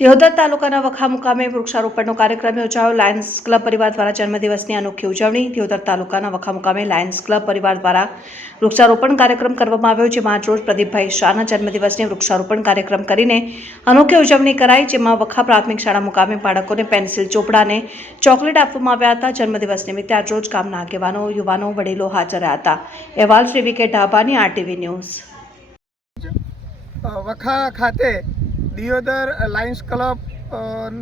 દિહોદર તાલુકાના વખા મુકામે વૃક્ષારોપણનો કાર્યક્રમ યોજાયો. લાયન્સ ક્લબ પરિવાર દ્વારા જન્મદિવસની અનોખી ઉજવણી દિહોદર તાલુકાના વખા મુકામે લાયન્સ ક્લબ પરિવાર દ્વારા વૃક્ષારોપણ કાર્યક્રમ કરવામાં આવ્યો, જેમાં આજરોજ પ્રદીપભાઈ શાહના જન્મદિવસની વૃક્ષારોપણ કાર્યક્રમ કરીને અનોખી ઉજવણી કરાઈ, જેમાં વખા પ્રાથમિક શાળા મુકામે બાળકોને પેન્સિલ, ચોપડાને ચોકલેટ આપવામાં આવ્યા હતા. જન્મદિવસ નિમિત્તે આજરોજ ગામના આગેવાનો, યુવાનો, વડીલો હાજર રહ્યા હતા. અહેવાલ શ્રી વિકે ઢાબાની આરટીવી ન્યૂઝ. વખા ખાતે દિયોદર લાયન્સ ક્લબ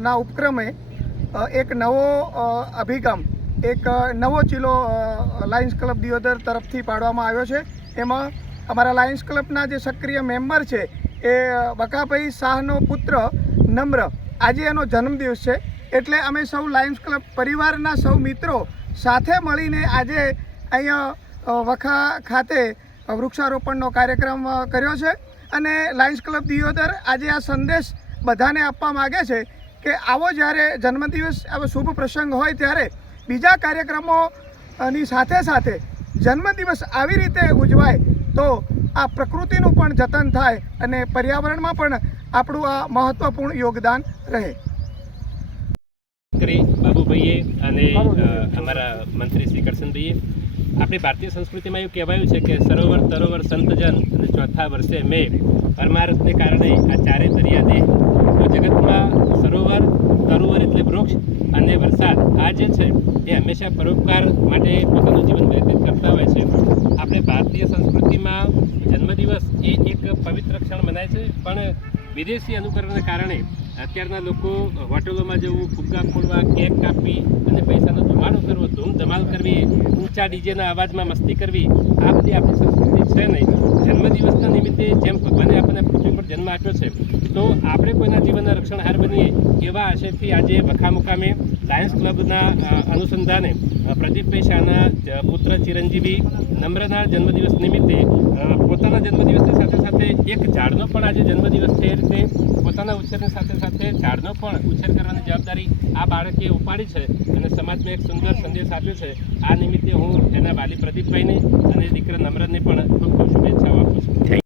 ના ઉપક્રમે એક નવો અભિગમ એક નવો ચીલો લાયન્સ ક્લબ દિયોદર તરફથી પાડવામાં આવ્યો છે. એમાં અમારા લાયન્સ ક્લબના જે સક્રિય મેમ્બર છે એ અ, વકાભાઈ શાહનો પુત્ર નમ્ર આજે એનો જન્મદિવસ છે. એટલે અમે સૌ લાયન્સ ક્લબ પરિવારના સૌ મિત્રો સાથે મળીને આજે અહીંયા વખા ખાતે વૃક્ષારોપણનો કાર્યક્રમ કર્યો છે. અને લાયન્સ ક્લબ દિયોદર આજે આ સંદેશ બધાને આપવા માગે છે કે આવો જ્યારે જન્મદિવસ, આવો શુભ પ્રસંગ હોય ત્યારે બીજા કાર્યક્રમોની સાથે સાથે જન્મદિવસ આવી રીતે ઉજવાય તો આ પ્રકૃતિનું પણ જતન થાય અને પર્યાવરણમાં પણ આપણું આ મહત્ત્વપૂર્ણ યોગદાન રહે. કરી બાબુભાઈએ અને અમારા મંત્રી શ્રી કરશનભાઈએ આપણી ભારતીય સંસ્કૃતિમાં એવું કહેવાયું છે કે સરોવર તરોવર સંતજન અને ચોથા વર્ષે મે પરમારથને કારણે આ ચારે દરિયા દે તો જગતમાં સરોવર તરોવર એટલે વૃક્ષ અને વરસાદ આ જે છે એ હંમેશા પરોપકાર માટે પોતાનું જીવન વ્યતીત કરતા હોય છે. આપણે ભારતીય સંસ્કૃતિમાં જન્મદિવસ એ એક પવિત્ર ક્ષણ મનાય છે પણ વિદેશી અનુકરણને કારણે અત્યારના લોકો હોટલોમાં જવું, ફુગ્ગા ફોડવા, કેક કાપવી અને પૈસાનો ધમાડો કરવો, ધૂમ ધમાલ કરવી, ઊંચા ડીજેના અવાજમાં મસ્તી કરવી, આ બધી આપણી સંસ્કૃતિ છે નહીં જન્મદિવસના નિમિત્તે જેમ ભગવાને આપણને પૃથ્વી પર જન્મ આપ્યો છે, તો આપણે કોઈના જીવનના રક્ષણહાર બનીએ એવા આશયથી આજે વખા લાયન્સ ક્લબના અનુસંધાને પ્રદીપભાઈ શાહના પુત્ર ચિરંજીવી નમ્રના જન્મદિવસ નિમિત્તે પોતાના જન્મદિવસની સાથે સાથે એક ઝાડનો પણ આજે જન્મદિવસ છે એ રીતે પોતાના ઉછેરની સાથે સાથે ઝાડનો પણ ઉછેર કરવાની જવાબદારી આ બાળકે ઉપાડી છે અને સમાજમાં એક સુંદર સંદેશ આપ્યો છે. આ નિમિત્તે હું એના વાલી પ્રદીપભાઈને અને દીકરા નમ્રતને પણ ખૂબ ખૂબ શુભેચ્છાઓ આપું છું.